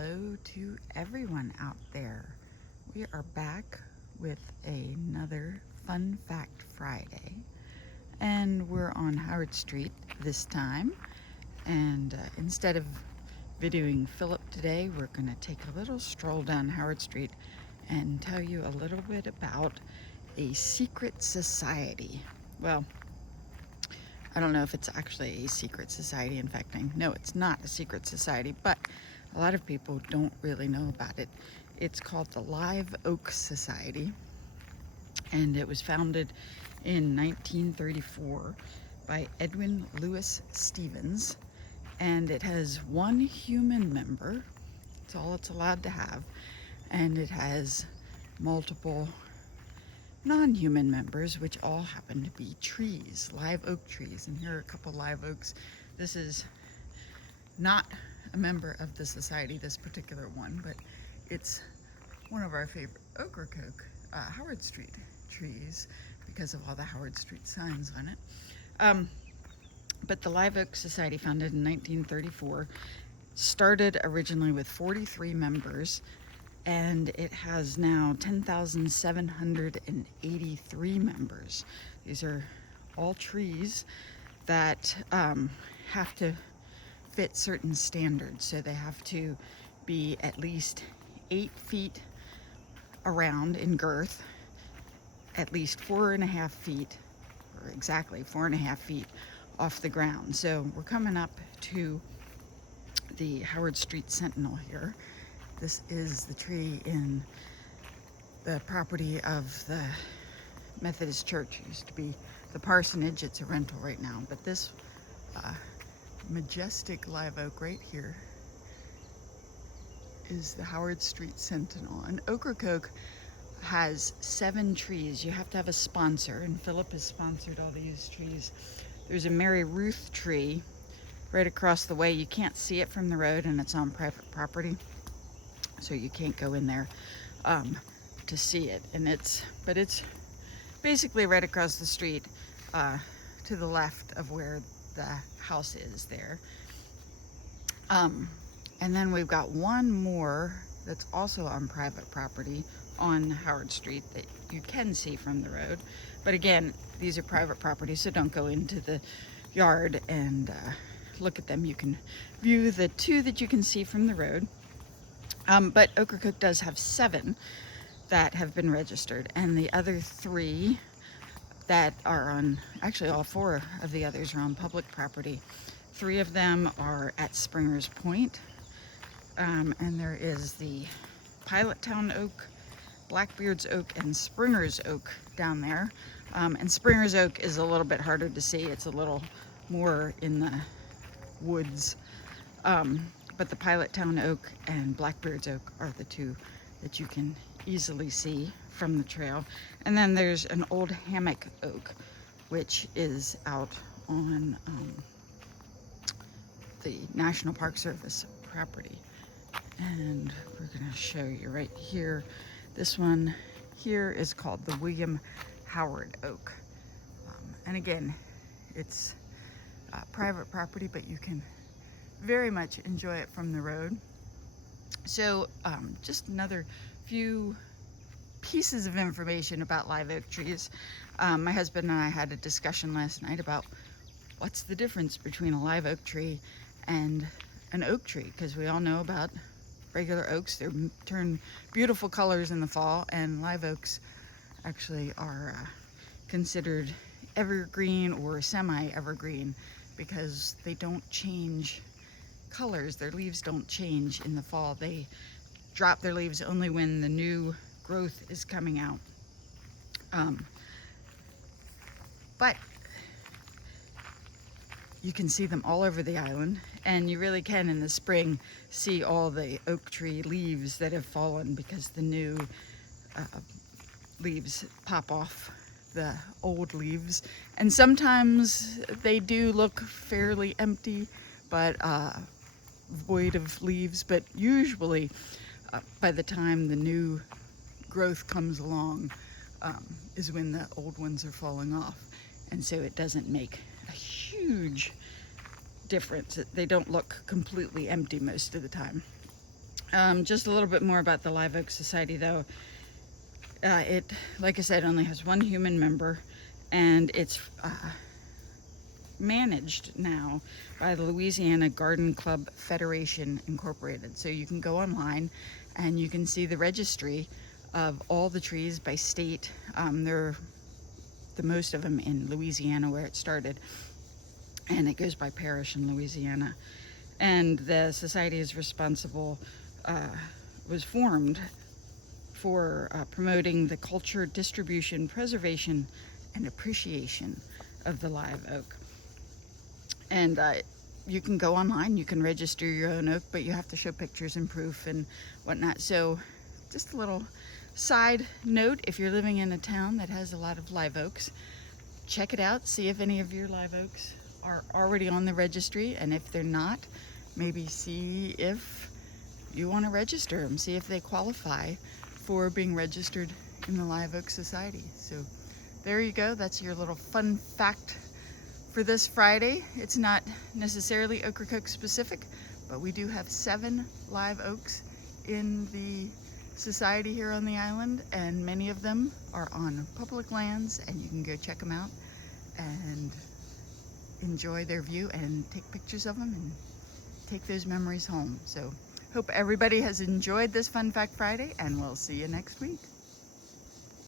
Hello to everyone out there. We are back with another Fun Fact Friday, and we're on Howard Street this time. And instead of videoing Philip today, we're going to take a little stroll down Howard Street and tell you a little bit about a secret society. Well, I don't know if it's actually a secret society. In fact, I know it's not a secret society, but a lot of people don't really know about it. It's called the Live Oak Society, and it was founded in 1934 by Edwin Lewis Stevens, and it has one human member. That's all it's allowed to have, and it has multiple non-human members, which all happen to be trees, live oak trees. And here are a couple live oaks. This is not a member of the society, this particular one, but it's one of our favorite Ocracoke, Howard Street trees, because of all the Howard Street signs on it. But the Live Oak Society, founded in 1934, started originally with 43 members, and it has now 10,783 members. These are all trees that have to fit certain standards. So they have to be at least 8 feet around in girth, at least 4.5 feet, or exactly 4.5 feet off the ground. So we're coming up to the Howard Street Sentinel here. This is the tree in the property of the Methodist Church. It used to be the parsonage. It's a rental right now. But this majestic live oak right here is the Howard Street Sentinel. And Ocracoke has 7 trees. You have to have a sponsor, and Philip has sponsored all these trees. There's a Mary Ruth tree right across the way. You can't see it from the road, and it's on private property, so you can't go in there to see it. And it's basically right across the street to the left of where the house is there. And then we've got one more that's also on private property on Howard Street that you can see from the road. But again, these are private property, so don't go into the yard and look at them. You can view the 2 that you can see from the road. But Ocracoke does have 7 that have been registered, and the other 3 that are on, actually all 4 of the others are on public property. 3 of them are at Springer's Point, and there is the Pilot Town Oak, Blackbeard's Oak, and Springer's Oak down there. And Springer's Oak is a little bit harder to see. It's a little more in the woods. But the Pilot Town Oak and Blackbeard's Oak are the 2 that you can easily see from the trail. And then there's an old hammock oak, which is out on the National Park Service property. And we're going to show you right here. This one here is called the William Howard Oak. And again, it's private property, but you can very much enjoy it from the road. So just another few pieces of information about live oak trees. My husband and I had a discussion last night about what's the difference between a live oak tree and an oak tree, because we all know about regular oaks. They turn beautiful colors in the fall, and live oaks actually are considered evergreen or semi-evergreen because they don't change colors. Their leaves don't change in the fall. They drop their leaves only when the new growth is coming out. But you can see them all over the island, and you really can in the spring see all the oak tree leaves that have fallen because the new leaves pop off the old leaves. And sometimes they do look fairly empty, but void of leaves, but usually by the time the new growth comes along is when the old ones are falling off. And so it doesn't make a huge difference. They don't look completely empty most of the time. Just a little bit more about the Live Oak Society, though. It, like I said, only has one human member, and it's managed now by the Louisiana Garden Club Federation Incorporated. So you can go online and you can see the registry of all the trees by state. There are the most of them in Louisiana, where it started, and it goes by parish in Louisiana. And the society is responsible, was formed for promoting the culture, distribution, preservation, and appreciation of the live oak. And you can go online, you can register your own oak, but you have to show pictures and proof and whatnot. So just a little side note, if you're living in a town that has a lot of live oaks, check it out, see if any of your live oaks are already on the registry, and if they're not, maybe see if you want to register them, see if they qualify for being registered in the Live Oak Society. So there you go, that's your little fun fact for this Friday. It's not necessarily Ocracoke specific, but we do have 7 live oaks in the society here on the island, and many of them are on public lands, and you can go check them out and enjoy their view and take pictures of them and take those memories home. So hope everybody has enjoyed this Fun Fact Friday, and we'll see you next week.